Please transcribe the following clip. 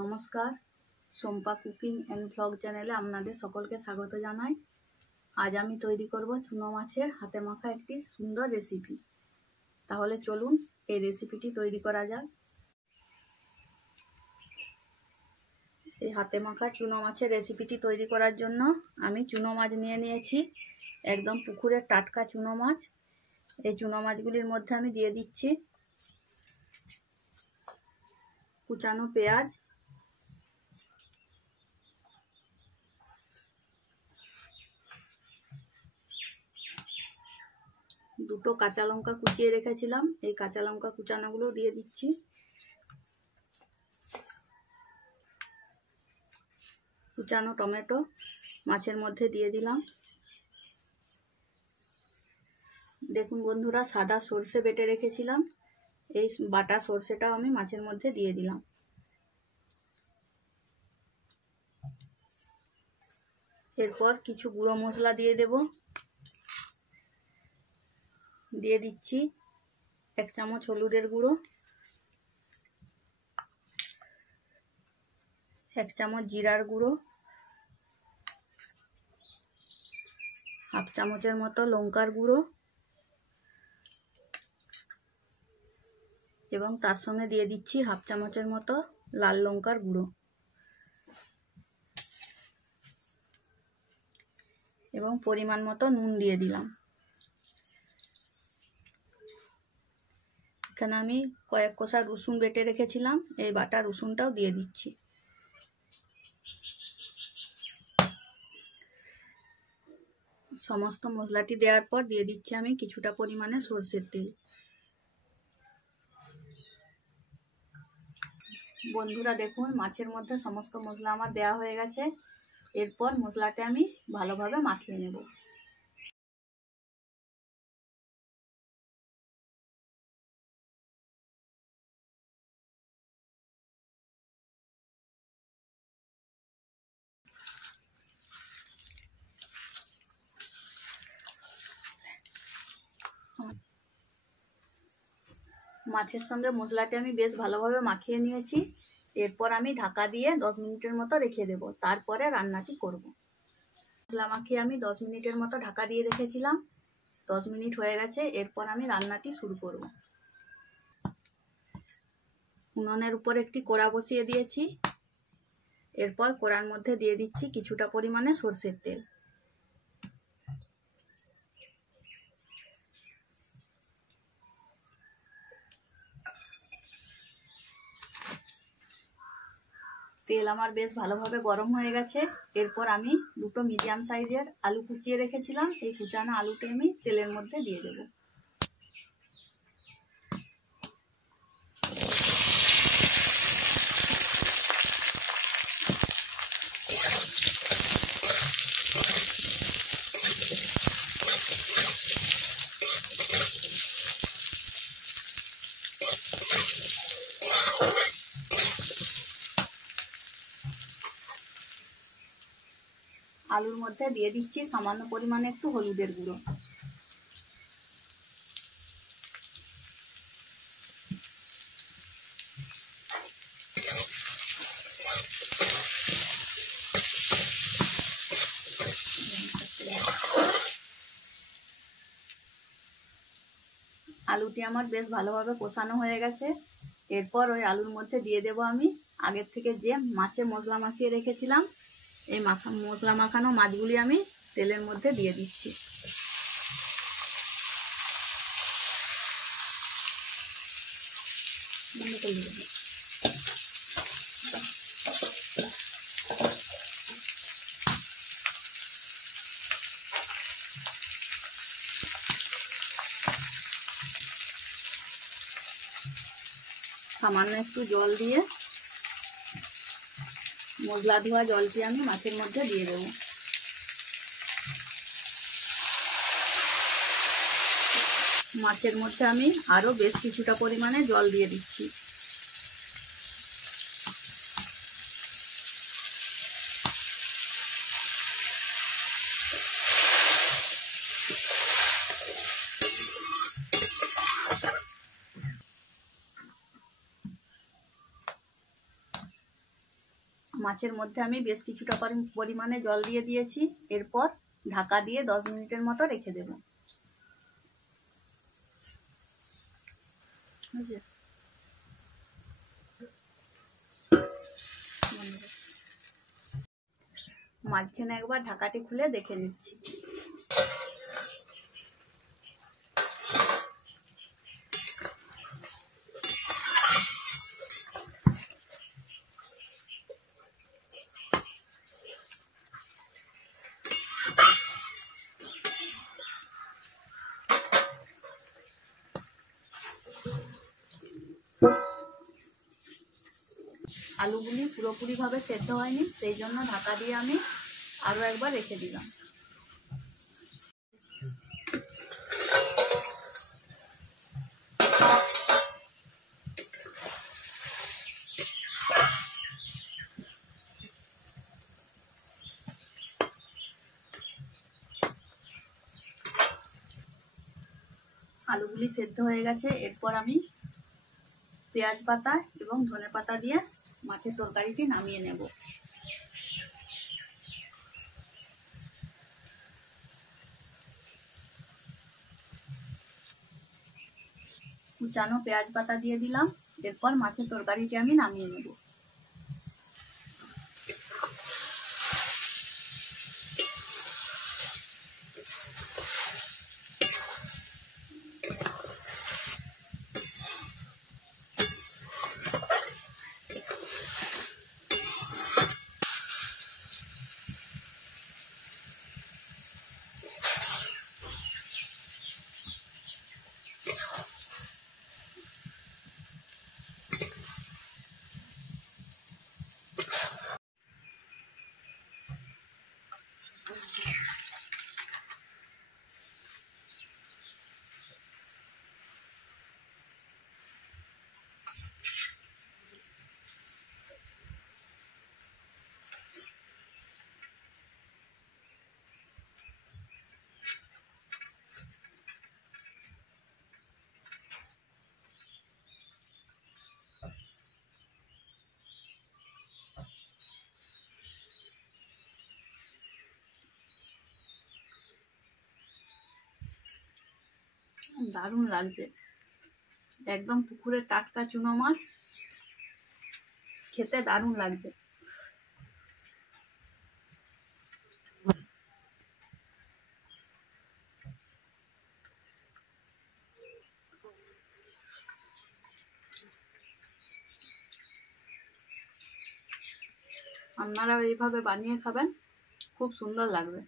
নমস্কার, সম্পা cooking and vlog চ্যানেলে আপনাদের সকলকে স্বাগত জানাই। আজ আমি তৈরি করব চুনো মাছের হাতে মাখা একটি সুন্দর রেসিপি। তাহলে চলুন এই রেসিপিটি তৈরি করা যাক। এই হাতে মাখা চুনো মাছের রেসিপিটি তৈরি করার জন্য আমি চুনো মাছ নিয়ে নিয়েছি, একদম পুকুরের টাটকা চুনো মাছ। এই চুনো মাছগুলির মধ্যে আমি দিয়ে দিচ্ছি কুচানো পেঁয়াজ, দুটো কাঁচা লঙ্কা কুচিয়ে রেখেছিলাম, এই কাঁচা লঙ্কা কুচানোগুলো দিয়ে দিচ্ছি। কুচানো টমেটো মাছের মধ্যে দিয়ে দিলাম। দেখুন বন্ধুরা, সাদা সর্ষে বেটে রেখেছিলাম, এই বাটা সর্ষেটাও আমি মাছের মধ্যে দিয়ে দিলাম। এরপর কিছু গুঁড়ো মশলা দিয়ে দেব। দিয়ে দিচ্ছি 1 চামচ হলুদের গুঁড়ো, 1 চামচ জিরার গুঁড়ো, 1/2 চামচের মতো লঙ্কার গুঁড়ো এবং তার সঙ্গে দিয়ে দিচ্ছি 1/2 চামচের মতো লাল লঙ্কার গুঁড়ো এবং পরিমাণ মতো নুন দিয়ে দিলাম। এখানে আমি কয়েক কোষা রসুন বেটে রেখেছিলাম, এই বাটা রসুনটাও দিয়ে দিচ্ছি। সমস্ত মশলাটি দেওয়ার পর দিয়ে দিচ্ছি আমি কিছুটা পরিমাণে সরষের তেল। বন্ধুরা দেখুন, মাছের মধ্যে সমস্ত মশলা আমার দেওয়া হয়ে গেছে। এরপর মশলাটা আমি ভালোভাবে মাখিয়ে নেব। মাছের সঙ্গে মশলাটি আমি বেশ ভালোভাবে মাখিয়ে নিয়েছি। এরপর আমি ঢাকা দিয়ে 10 মিনিটের মতো রেখে দেব, তারপরে রান্নাটি করব। মশলা মাখিয়ে আমি 10 মিনিটের মতো ঢাকা দিয়ে রেখেছিলাম। 10 মিনিট হয়ে গেছে, এরপর আমি রান্নাটি শুরু করব। উনুনের উপর একটি কড়া বসিয়ে দিয়েছি। এরপর কড়ার মধ্যে দিয়ে দিচ্ছি কিছুটা পরিমাণে সরষের তেল। তেল আমার বেশ ভালোভাবে গরম হয়ে গেছে। এরপর আমি দুটো মিডিয়াম সাইজের আলু কুচিয়ে রেখেছিলাম, এই কুচানো আলুটি আমি তেলের মধ্যে দিয়ে দেব। আলুর মধ্যে দিয়ে দিচ্ছি সামান্য পরিমাণে একটু হলুদের গুঁড়ো। আলুটি আমার বেশ ভালোভাবে কষানো হয়ে গেছে। এরপর ওই আলুর মধ্যে দিয়ে দেব আমি আগের থেকে যে মাছে মশলা মাখিয়ে রেখেছিলাম, এই মশলা মাখানো মাছগুলি আমি তেলের মধ্যে দিয়ে দিচ্ছি। সামান্য একটু জল দিয়ে মশলা ধোয়া জলটি আমি মাছের মধ্যে দিয়ে দেব। মাছের মধ্যে আমি আরো বেশ কিছুটা পরিমাণে জল দিয়ে দিচ্ছি। মাছের মধ্যে আমি বেশ কিছুটা পরিমাণে জল দিয়ে দিয়েছি। এরপর ঢাকা দিয়ে 10 মিনিটের মতো রেখে দেব। মাঝখানে একবার ঢাকাটি খুলে দেখে নিচ্ছি। আলুগুলি পুরোপুরিভাবে সেদ্ধ হয়নি, সেই জন্য ঢাকা দিয়ে আমি আরও একবার রেখে দিলাম। আলুগুলি সেদ্ধ হয়ে গেছে। এরপর আমি পেঁয়াজ পাতা এবং ধনে পাতা দিয়ে মাছের তরকারিটি নামিয়ে নেব। কুচানো পেঁয়াজ পাতা দিয়ে দিলাম। এরপর মাছের তরকারিটি আমি নামিয়ে নেব। দারুণ লাগছে, একদম পুকুরের টাটকা চুনো মাছ, খেতে দারুণ লাগছে। আপনারাও এইভাবে বানিয়ে খাবেন, খুব সুন্দর লাগবে।